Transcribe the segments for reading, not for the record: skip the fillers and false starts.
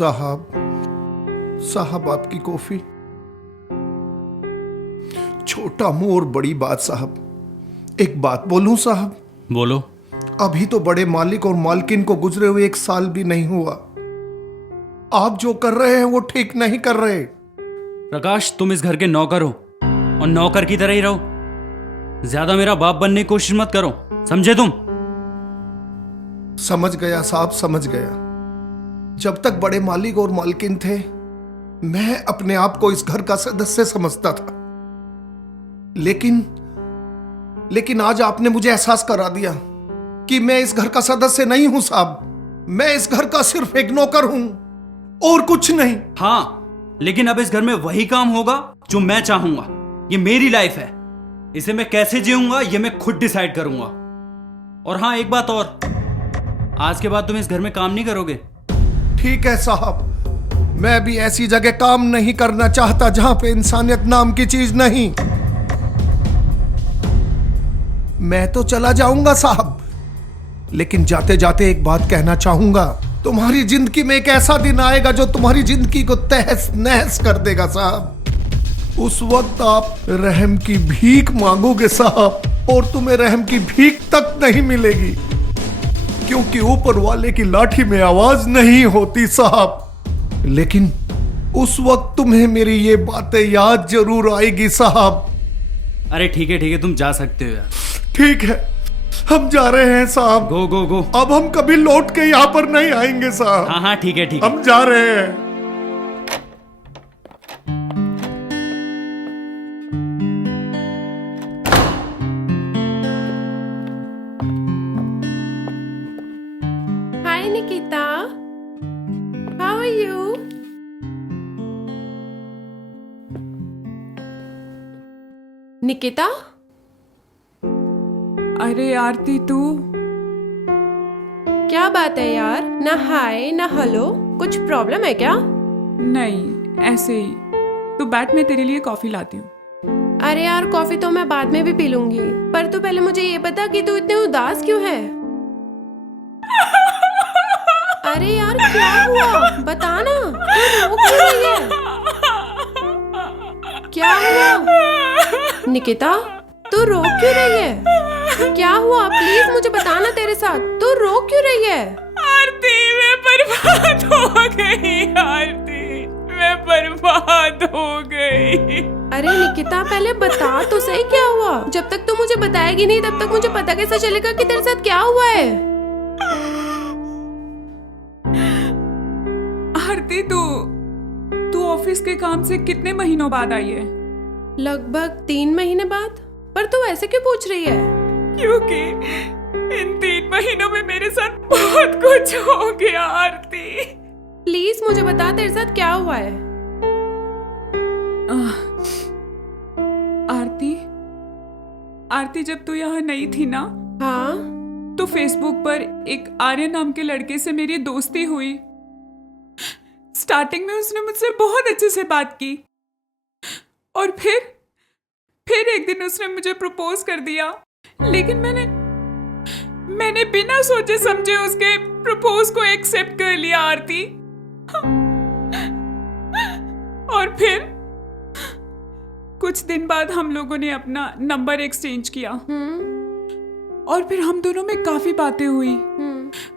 साहब साहब आपकी कॉफी। छोटा मुंह और बड़ी बात साहब। एक बात बोलूं साहब? बोलो। अभी तो बड़े मालिक और मालकिन को गुजरे हुए 1 साल भी नहीं हुआ। आप जो कर रहे हैं वो ठीक नहीं कर रहे। प्रकाश, तुम इस घर के नौकर हो और नौकर की तरह ही रहो। ज्यादा मेरा बाप बनने की कोशिश मत करो, समझे तुम? समझ गया साहब, समझ गया। जब तक बड़े मालिक और मालकिन थे मैं अपने आप को इस घर का सदस्य समझता था, लेकिन आज आपने मुझे एहसास करा दिया कि मैं इस घर का सदस्य नहीं हूं साहब। मैं इस घर का सिर्फ एक नौकर हूं और कुछ नहीं। हाँ, लेकिन अब इस घर में वही काम होगा जो मैं चाहूंगा। ये मेरी लाइफ है, इसे मैं कैसे जीऊंगा ये मैं खुद डिसाइड करूंगा। और हाँ, एक बात और, आज के बाद तुम इस घर में काम नहीं करोगे। ठीक है साहब, मैं भी ऐसी जगह काम नहीं करना चाहता जहां पे इंसानियत नाम की चीज नहीं। मैं तो चला जाऊंगा साहब, लेकिन जाते जाते एक बात कहना चाहूंगा। तुम्हारी जिंदगी में एक ऐसा दिन आएगा जो तुम्हारी जिंदगी को तहस नहस कर देगा साहब। उस वक्त आप रहम की भीख मांगोगे साहब, और तुम्हें रहम की भीख तक नहीं मिलेगी, क्योंकि ऊपर वाले की लाठी में आवाज नहीं होती साहब। लेकिन उस वक्त तुम्हें मेरी ये बातें याद जरूर आएगी साहब। अरे ठीक है, तुम जा सकते हो यार। ठीक है, हम जा रहे हैं साहब। गो गो गो। अब हम कभी लौट के यहाँ पर नहीं आएंगे साहब। हाँ ठीक है। हम जा रहे हैं। Hi Nikita, how are you? Nikita? अरे आरती, तू? क्या बात है यार, ना हाय ना हेलो, कुछ प्रॉब्लम है क्या? नहीं, ऐसे ही। तू बैठ, मैं तेरे लिए कॉफी लाती हूँ। अरे यार, कॉफी तो मैं बाद में भी पी लूंगी, पर तू पहले मुझे ये बता कि तू इतने उदास क्यों है? अरे यार क्या हुआ, बता ना, तू रो क्यों रही है? क्या हुआ निकिता, तू रो क्यों रही है? क्या हुआ, प्लीज मुझे बताना। तेरे साथ तू रो क्यों रही है? आरती, मैं बर्बाद हो गई। आरती, मैं बर्बाद हो गई। अरे निकिता, पहले बता तो सही क्या हुआ। जब तक तू मुझे बताएगी नहीं तब तक मुझे पता कैसे चलेगा कि तेरे साथ क्या हुआ है। आरती, तू ऑफिस के काम से कितने महीनों बाद आई है? लगभग 3 महीने बाद। पर तू ऐसे क्यों पूछ रही है? क्योंकि इन 3 महीनों में मेरे साथ बहुत कुछ हो गया। आरती, प्लीज मुझे बता, तेरे साथ क्या हुआ है? आरती, जब तू यहाँ नहीं थी ना, हाँ, तो फेसबुक पर एक आर्य नाम के लड़के से मेरी दोस्ती हुई। स्टार्टिंग में उसने मुझसे बहुत अच्छे से बात की, और फिर एक दिन उसने मुझे प्रपोज कर दिया। लेकिन मैंने बिना सोचे समझे उसके प्रपोज को एक्सेप्ट कर लिया आरती। और फिर कुछ दिन बाद हम लोगों ने अपना नंबर एक्सचेंज किया, और फिर हम दोनों में काफी बातें हुई।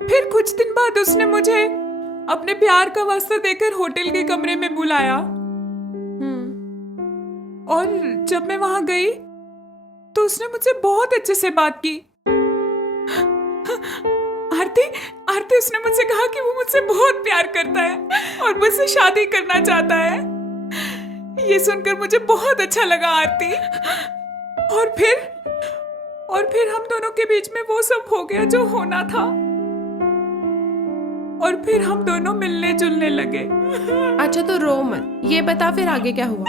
फिर कुछ दिन बाद उसने मुझे अपने प्यार का वास्ता देकर होटल के कमरे में बुलाया, और जब मैं वहां गई तो उसने मुझसे बहुत अच्छे से बात की। आरती, उसने मुझसे कहा कि वो मुझसे बहुत प्यार करता है और मुझसे शादी करना चाहता है। ये सुनकर मुझे बहुत अच्छा लगा आरती। और फिर हम दोनों के बीच में वो सब हो गया जो होना था, और फिर हम दोनों मिलने जुलने लगे। अच्छा तो रो मत, ये बता फिर आगे क्या हुआ?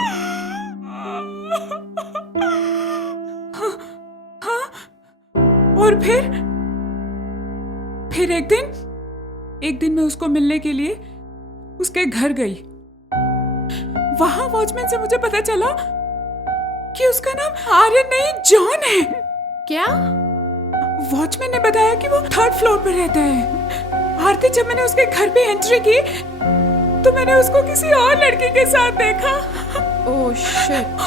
और फिर एक दिन मैं उसको मिलने के लिए उसके घर गई। वहां वॉचमैन से मुझे पता चला कि उसका नाम आर्यन नहीं, जॉन है। क्या? वॉचमैन ने बताया कि वो 3rd फ्लोर पर रहता है। आरती, जब मैंने उसके घर पे एंट्री की तो मैंने उसको किसी और लड़के के साथ देखा। Oh shit.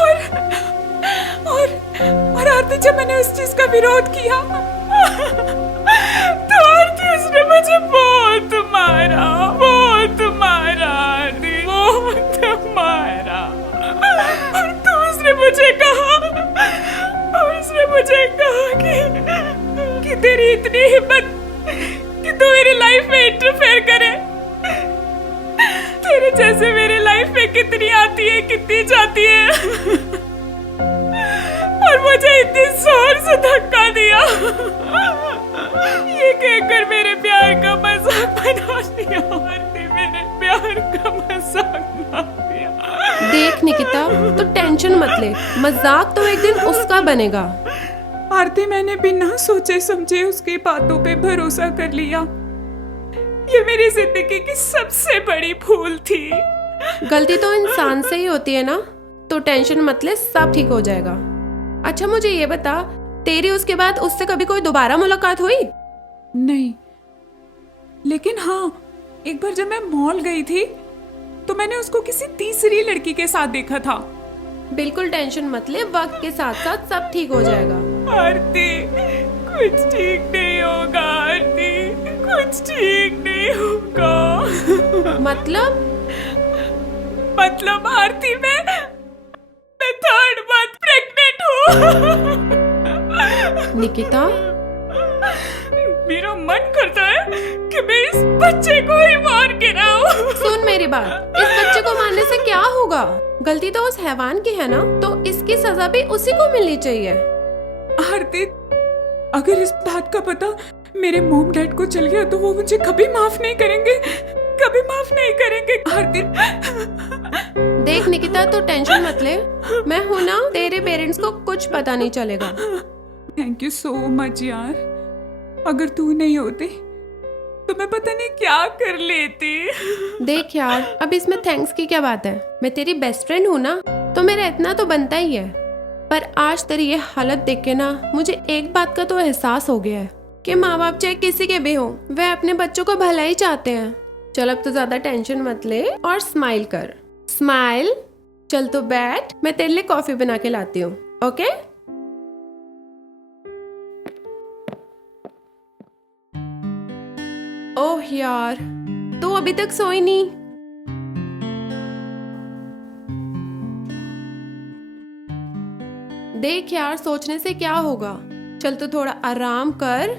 और आरती, जब मैंने उस चीज का विरोध किया तो आरती उसने मुझे बहुत मारा आरती, बहुत मारा। और तो उसने मुझे कहा कि तेरी इतनी हिम्मत कि तू मेरी लाइफ में इंटरफेयर करे। तेरे जैसे मेरी लाइफ में कितनी आती है, कितनी जाती है। और मुझे इतनी जोर से धक्का दिया, ये कहकर मेरे प्यार का मजाक बना दिया। आरती, मेरे प्यार का मजाक बना दिया। देख निकिता, तो टेंशन मत ले, मजाक तो एक दिन उसका बनेगा। आरती, मैंने बिना सोचे समझे उसकी बातों पे भरोसा कर लिया। ये मेरी जिंदगी की सबसे बड़ी भूल थी। गलती तो इंसान से ही होती है ना, तो टेंशन मत ले, सब ठीक हो जाएगा। अच्छा मुझे ये बता, तेरी उसके बाद उससे कभी कोई दोबारा मुलाकात हुई? नहीं, लेकिन हाँ, एक बार जब मैं मॉल गई थी तो मैंने उसको किसी तीसरी लड़की के साथ देखा था। बिल्कुल टेंशन मत ले, वक्त के साथ साथ सब ठीक हो जाएगा। आरती, कुछ ठीक नहीं होगा। आरती, कुछ ठीक नहीं होगा। मतलब आरती, मैं थर्ड मंथ प्रेग्नेंट हूँ। निकिता, मेरा मन करता है कि मैं इस बच्चे को ही मार गिराऊं। सुन मेरी बात, इस बच्चे को मारने से क्या होगा? गलती तो उस हैवान की है ना, तो इसकी सजा भी उसी को मिलनी चाहिए। आरती, अगर इस बात का पता मेरे मॉम डैड को चल गया तो वो मुझे कभी माफ नहीं करेंगे, कभी माफ नहीं करेंगे। आरती, देख निकिता, तो टेंशन मत ले, मैं हूं ना, तेरे पेरेंट्स को कुछ पता नहीं चलेगा। थैंक यू सो मच यार, अगर तू नहीं होती तो मैं पता नहीं क्या कर लेती। देख यार, अब इसमें थैंक्स की क्या बात है, मैं तेरी बेस्ट फ्रेंड हूँ ना, तो मेरा इतना तो बनता ही है। पर आज तेरी ये हालत देख के ना, मुझे एक बात का तो एहसास हो गया है कि माँ बाप चाहे किसी के भी हों, वह अपने बच्चों को भला ही चाहते हैं। चल अब तो ज्यादा टेंशन मत ले और स्माइल कर। स्माइल, चल तो बैठ, मैं तेरे लिए कॉफी बना के लाती हूँ। ओके? ओह यार, तू अभी तक सोई नहीं। देख यार, सोचने से क्या होगा, चल तो थोड़ा आराम कर।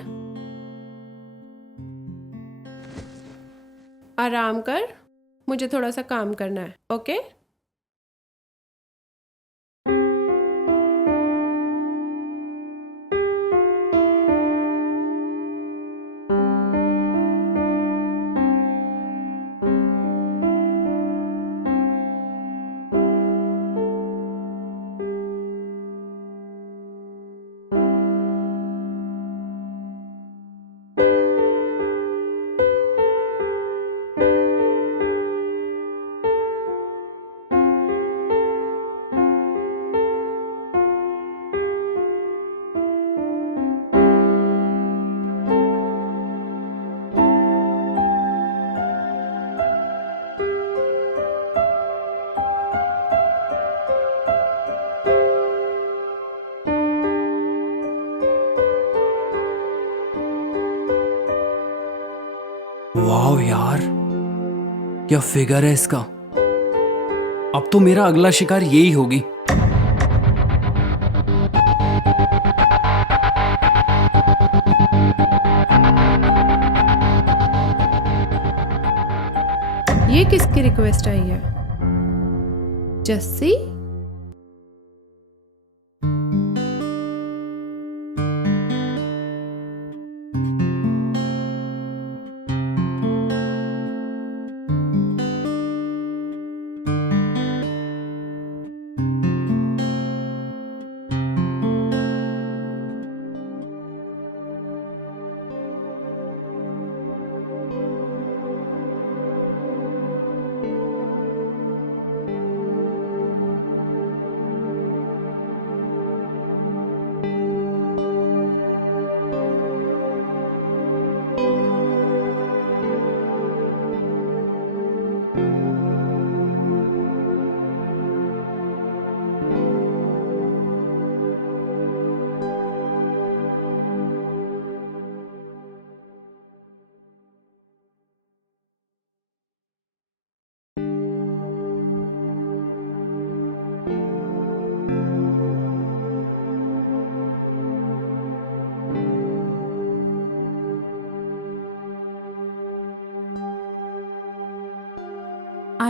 आराम कर, मुझे थोड़ा सा काम करना है। ओके? वाह यार, क्या फिगर है इसका। अब तो मेरा अगला शिकार यही होगी। ये किसकी रिक्वेस्ट आई है? जस्सी?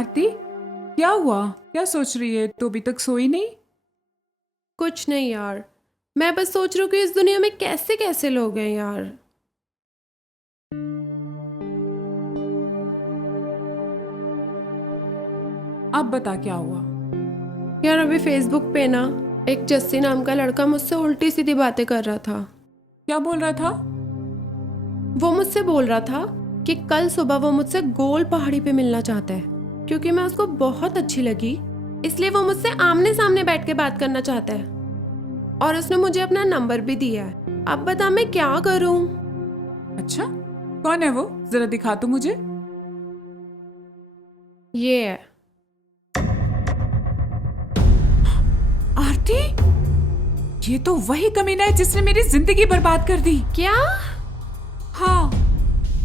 आरती, क्या हुआ? क्या सोच रही है? तो अभी तक सोई नहीं? कुछ नहीं यार, मैं बस सोच रही हूँ कि इस दुनिया में कैसे कैसे लोग हैं यार। अब बता क्या हुआ? यार अभी फेसबुक पे ना एक जस्सी नाम का लड़का मुझसे उल्टी सीधी बातें कर रहा था। क्या बोल रहा था? वो मुझसे बोल रहा था कि कल सुबह वो मुझसे गोल पहाड़ी पे मिलना चाहता है, क्योंकि मैं उसको बहुत अच्छी लगी, इसलिए वो मुझसे आमने सामने बैठ के बात करना चाहता है। और उसने मुझे अपना नंबर भी दिया है। अब बता मैं क्या करूं? अच्छा, कौन है वो? जरा दिखा तू मुझे। ये है। आरती, ये तो वही कमीना है जिसने मेरी जिंदगी बर्बाद कर दी। क्या? हाँ,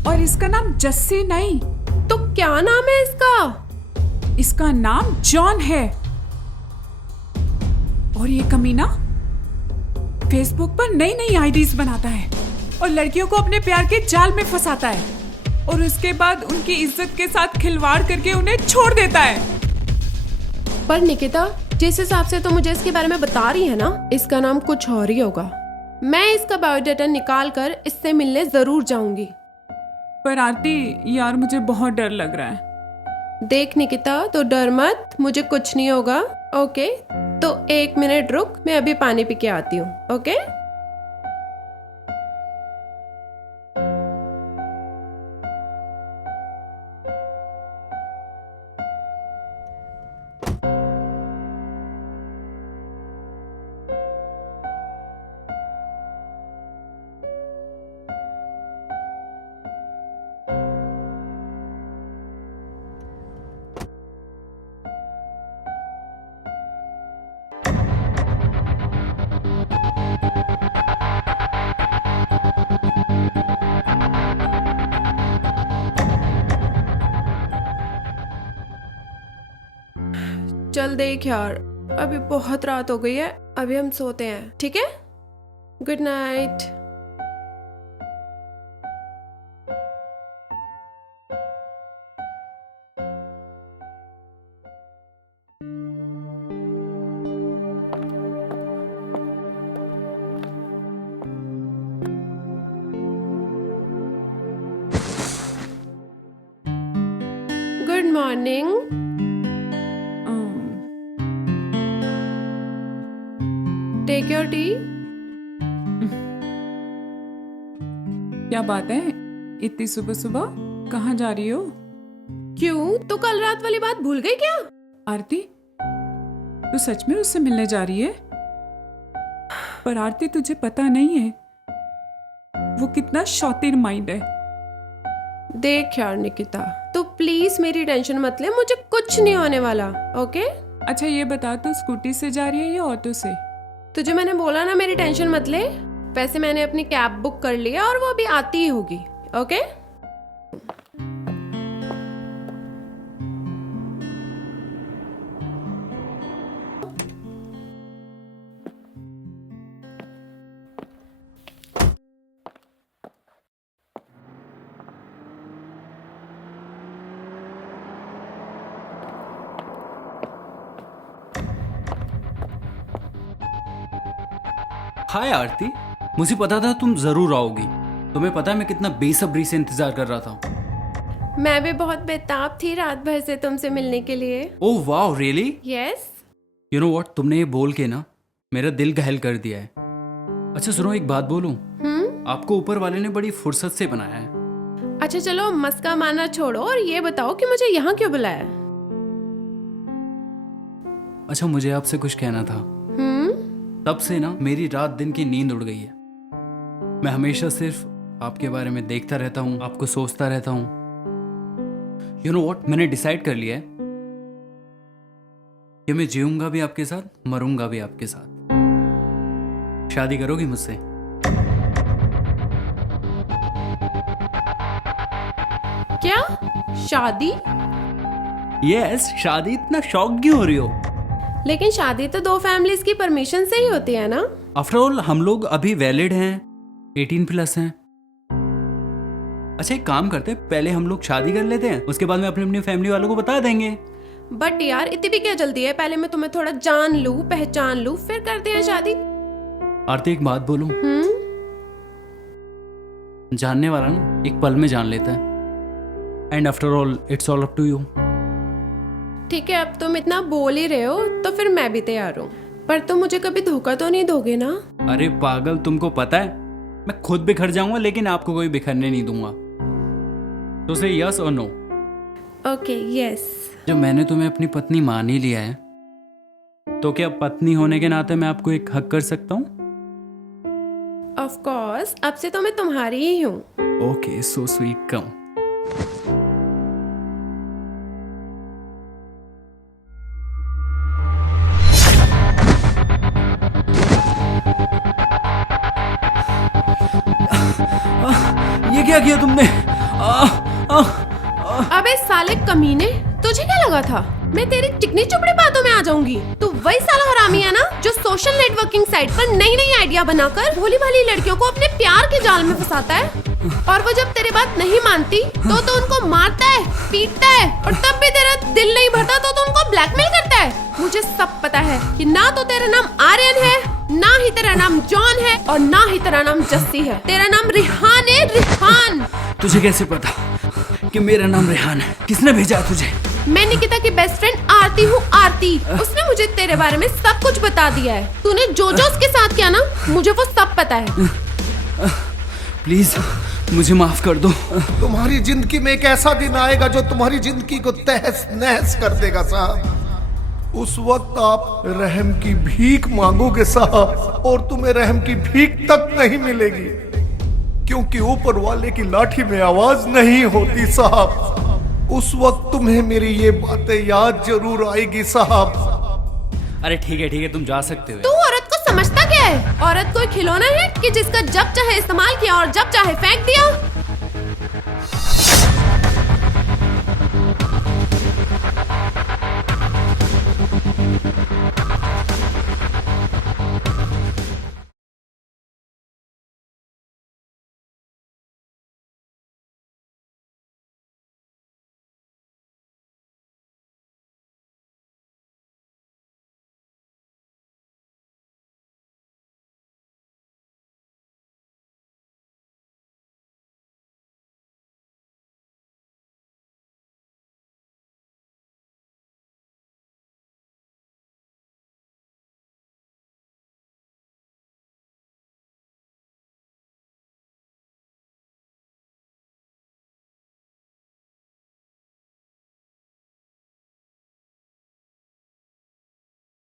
और इसका नाम जस्सी नहीं, तो क्या नाम है इसका? इसका नाम जॉन है। और ये कमीना फेसबुक पर नई नई आईडीज बनाता है और लड़कियों को अपने प्यार के जाल में फंसाता है और उसके बाद उनकी इज्जत के साथ खिलवाड़ करके उन्हें छोड़ देता है। पर निकिता, जिस हिसाब से तो मुझे इसके बारे में बता रही है ना, इसका नाम कुछ और ही होगा। मैं इसका बायोडाटा निकाल कर इससे मिलने जरूर जाऊंगी। पर आरती यार, मुझे बहुत डर लग रहा है। देख निकिता, तो डर मत, मुझे कुछ नहीं होगा। ओके, तो 1 मिनट रुक, मैं अभी पानी पी के आती हूँ। ओके? चल देख यार, अभी बहुत रात हो गई है, अभी हम सोते हैं, ठीक है? Good night. Good morning. Take your tea. क्या बात है, इतनी सुबह सुबह कहाँ जा रही हो? क्यों, तो कल रात वाली बात भूल गई क्या? आरती, तू सच में उससे मिलने जा रही है? पर आरती, तुझे पता नहीं है वो कितना शौतीर माइंड है। देख यार निकिता, तो प्लीज मेरी टेंशन मत ले, मुझे कुछ नहीं होने वाला। ओके? अच्छा ये बता, तू स्कूटी से जा रही है या ऑटो से? तुझे मैंने बोला ना मेरी टेंशन मत ले। वैसे मैंने अपनी कैब बुक कर लिया और वो अभी आती ही होगी। ओके? हाय आरती, मुझे पता था तुम जरूर आओगी। तुम्हें पता है मैं कितना बेसब्री से इंतजार कर रहा था। मैं भी बहुत बेताब थी रात भर से तुमसे मिलने के लिए। Oh wow, really? Yes. You know what, तुमने ये बोल के ना मेरा दिल घायल कर दिया है। अच्छा सुनो, एक बात बोलूं? आपको ऊपर वाले ने बड़ी फुर्सत से बनाया है। अच्छा चलो मस्का मारना छोड़ो और ये बताओ कि मुझे यहाँ क्यों बुलाया? अच्छा, मुझे आपसे कुछ कहना था। तब से ना मेरी रात दिन की नींद उड़ गई है। मैं हमेशा सिर्फ आपके बारे में देखता रहता हूँ, आपको सोचता रहता हूँ। यू नो व्हाट, मैंने डिसाइड कर लिया है कि मैं जीऊंगा भी आपके साथ, मरूंगा भी आपके साथ। शादी करोगी मुझसे? क्या? शादी? यस, शादी। इतना शौक क्यों हो रही हो? लेकिन शादी तो 2 फैमिलीज की परमिशन से ही होती है ना? आफ्टर ऑल हम लोग अभी वैलिड हैं, 18+ हैं। अच्छा एक काम करते हैं, पहले हम लोग शादी कर लेते हैं, उसके बाद में अपनी अपनी फैमिली वालों को बता देंगे। बट यार इतनी भी क्या जल्दी है, पहले मैं तुम्हें थोड़ा जान लूं, पहचान लूं, फिर करते हैं शादी। आरती एक बात बोलूं, जानने वाला ना एक पल में जान लेता है। And after all it's all up to you. ठीक है, अब तुम इतना बोल ही रहे हो तो फिर मैं भी तैयार हूँ, पर तुम मुझे कभी धोखा तो नहीं दोगे ना? अरे पागल, तुमको पता है मैं खुद बिखर जाऊंगा लेकिन आपको कोई बिखरने नहीं दूंगा। तो से यस और नो। Okay, yes. जब मैंने तुम्हें अपनी पत्नी मान ही लिया है तो क्या पत्नी होने के नाते मैं आपको एक हक कर सकता हूँ? ऑफ कोर्स, अब से तो मैं तुम्हारी ही हूँ। ओके, सो स्वीट, कम। ये क्या किया तुमने? अबे साले कमीने, तुझे क्या लगा था मैं तेरी चिकनी चुपड़ी बातों में आ जाऊंगी? तू वही साला हरामी है ना जो सोशल नेटवर्किंग साइट पर नई नई आइडिया बनाकर भोली भाली लड़कियों को अपने प्यार के जाल में फंसाता है, और वो जब तेरी बात नहीं मानती तो उनको मारता है, पीटता है, और तब भी तेरा दिल नहीं भरता तो उनको ब्लैकमेल करता है। मुझे सब पता है कि ना तो तेरा नाम आर्यन है, ना ही तेरा नाम जॉन है, और ना ही तेरा नाम जस्सी है। तेरा नाम रिहान है, रिहान। तुझे कैसे पता कि मेरा नाम रेहान है? किसने भेजा तुझे? मैं निकिता की बेस्ट फ्रेंड आरती हूँ, आरती। उसने मुझे तेरे बारे में सब कुछ बता दिया है। तूने जो उसके साथ किया ना, मुझे वो सब पता है। प्लीज मुझे माफ कर दो। तुम्हारी जिंदगी में एक ऐसा दिन आएगा जो तुम्हारी जिंदगी को तहस नहस कर देगा साहब। उस वक्त आप रहम की भीख मांगोगे साहब, और तुम्हें रहम की भीख तक नहीं मिलेगी, क्योंकि ऊपर वाले की लाठी में आवाज नहीं होती साहब। उस वक्त तुम्हें मेरी ये बातें याद जरूर आएगी साहब। अरे ठीक है, तुम जा सकते हो। तू औरत को समझता क्या है? औरत कोई खिलौना है कि जिसका जब चाहे इस्तेमाल किया और जब चाहे फेंक दिया?